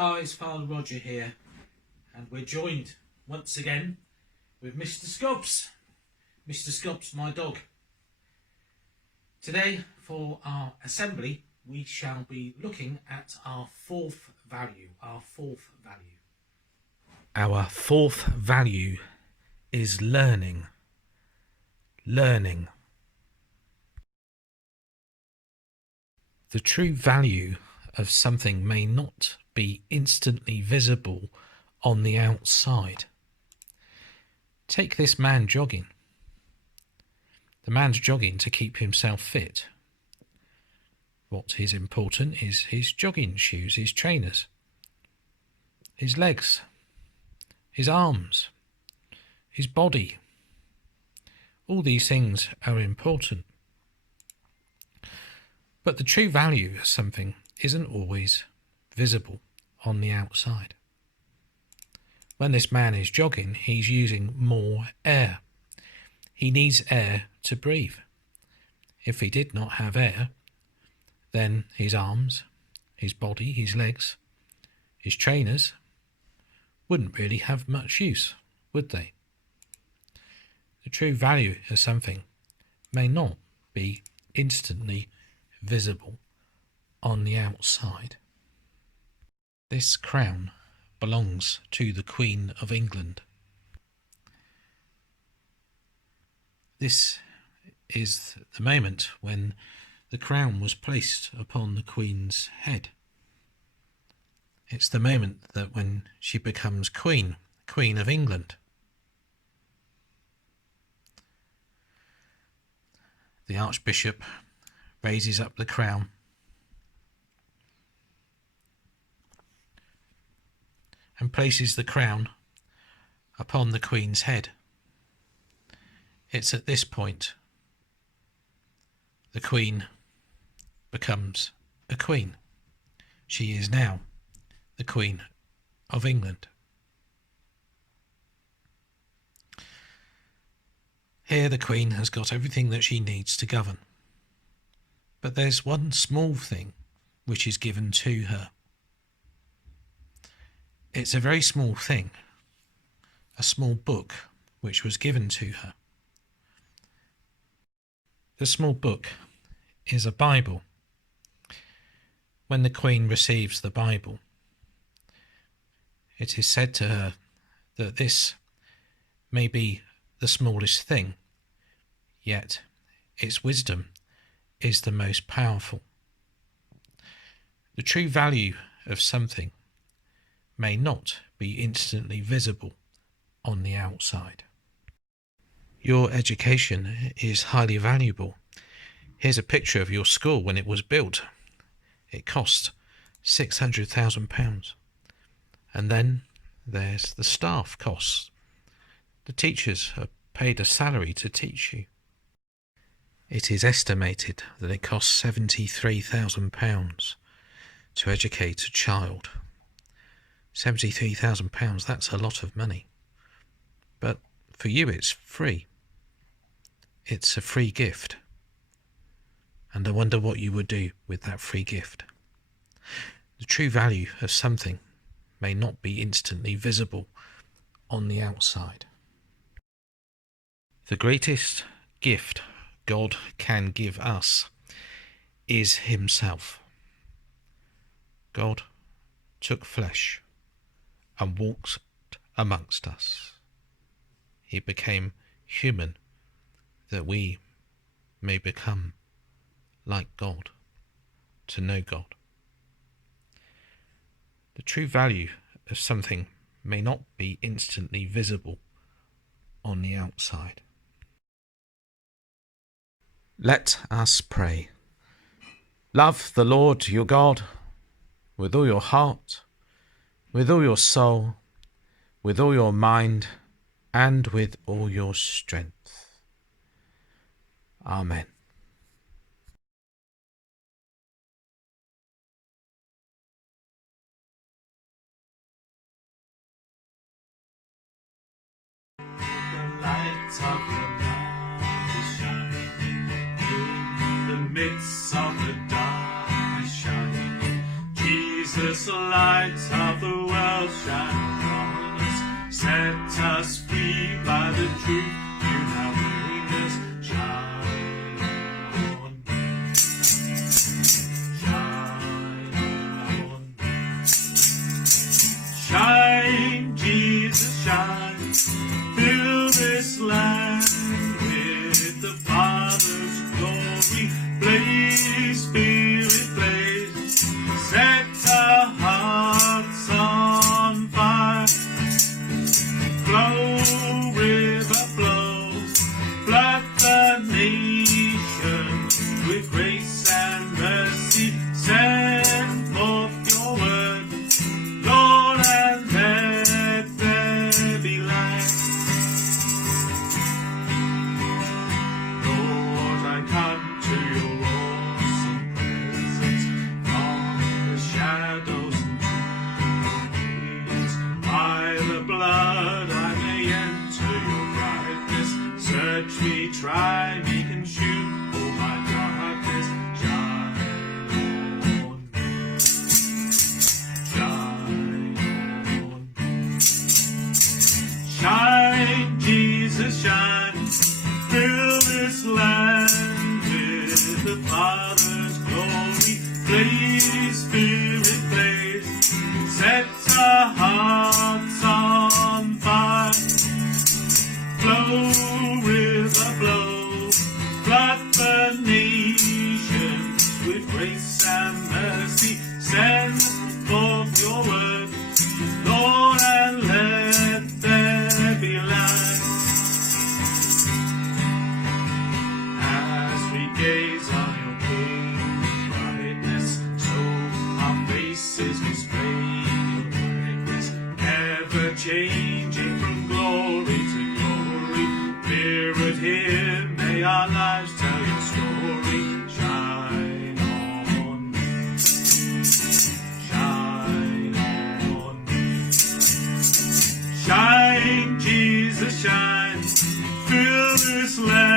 Hi, it's Father Roger here, and we're joined once again with Mr. Scobbs. Mr. Scobbs, my dog. Today, for our assembly, we shall be looking at our fourth value. Our fourth value is learning. Learning. The true value of something may not be instantly visible on the outside. Take this man jogging. The man's jogging to keep himself fit. What is important is his jogging shoes, his trainers, his legs, his arms, his body. All these things are important. But the true value of something isn't always visible on the outside. When this man is jogging, he's using more air. He needs air to breathe. If he did not have air, then his arms, his body, his legs, his trainers wouldn't really have much use, would they? The true value of something may not be instantly visible on the outside. This crown belongs to the Queen of England. This is the moment when the crown was placed upon the Queen's head. It's the moment that when she becomes Queen of England. The Archbishop raises up the crown and places the crown upon the Queen's head. It's at this point the Queen becomes a queen. She is now the Queen of England. Here the Queen has got everything that she needs to govern. But there's one small thing which is given to her. It's a very small thing, a small book which was given to her. The small book is a Bible. When the Queen receives the Bible, it is said to her that this may be the smallest thing, yet its wisdom is the most powerful. The true value of something may not be instantly visible on the outside. Your education is highly valuable. Here's a picture of your school when it was built. It cost £600,000. And then there's the staff costs. The teachers are paid a salary to teach you. It is estimated that it costs £73,000 to educate a child. £73,000, that's a lot of money. But for you it's free. It's a free gift. And I wonder what you would do with that free gift. The true value of something may not be instantly visible on the outside. The greatest gift God can give us is Himself. God took flesh and walked amongst us. He became human that we may become like God, to know God. The true value of something may not be instantly visible on the outside. Let us pray. Love the Lord your God with all your heart, with all your soul, with all your mind, and with all your strength. Amen. Of your love is shining in the midst of the darkness shining. Jesus Jesus, light of the world, shine on us. Set us free by the truth you now bring us. Shine on. Shine on. Shine, Jesus, shine. Fill this land with the Father's glory. Blaze, Spirit, blaze. Set our hearts on fire. Flow, river, flow. Flood the nation with grace and mercy. Send forth your word, Lord, and let there be light. Lord, I come to your awesome presence from the shadows into radiance. By the blood I may enter your brightness. Search me, try me, consume all my darkness. Shine on, shine on. Shine, Jesus, shine. Fill this land with the Father's glory. Blaze, Spirit, blaze. Set our hearts on fire. Flow, river, flow. Flood the nation with grace and mercy. Send forth your word, Lord, and let there be light. As we gaze on your king's brightness, so our faces display your brightness, ever changing from glory to glory. Mirrored here, may our lives tell your story. Shine on, shine on. Shine, Jesus, shine. Fill this land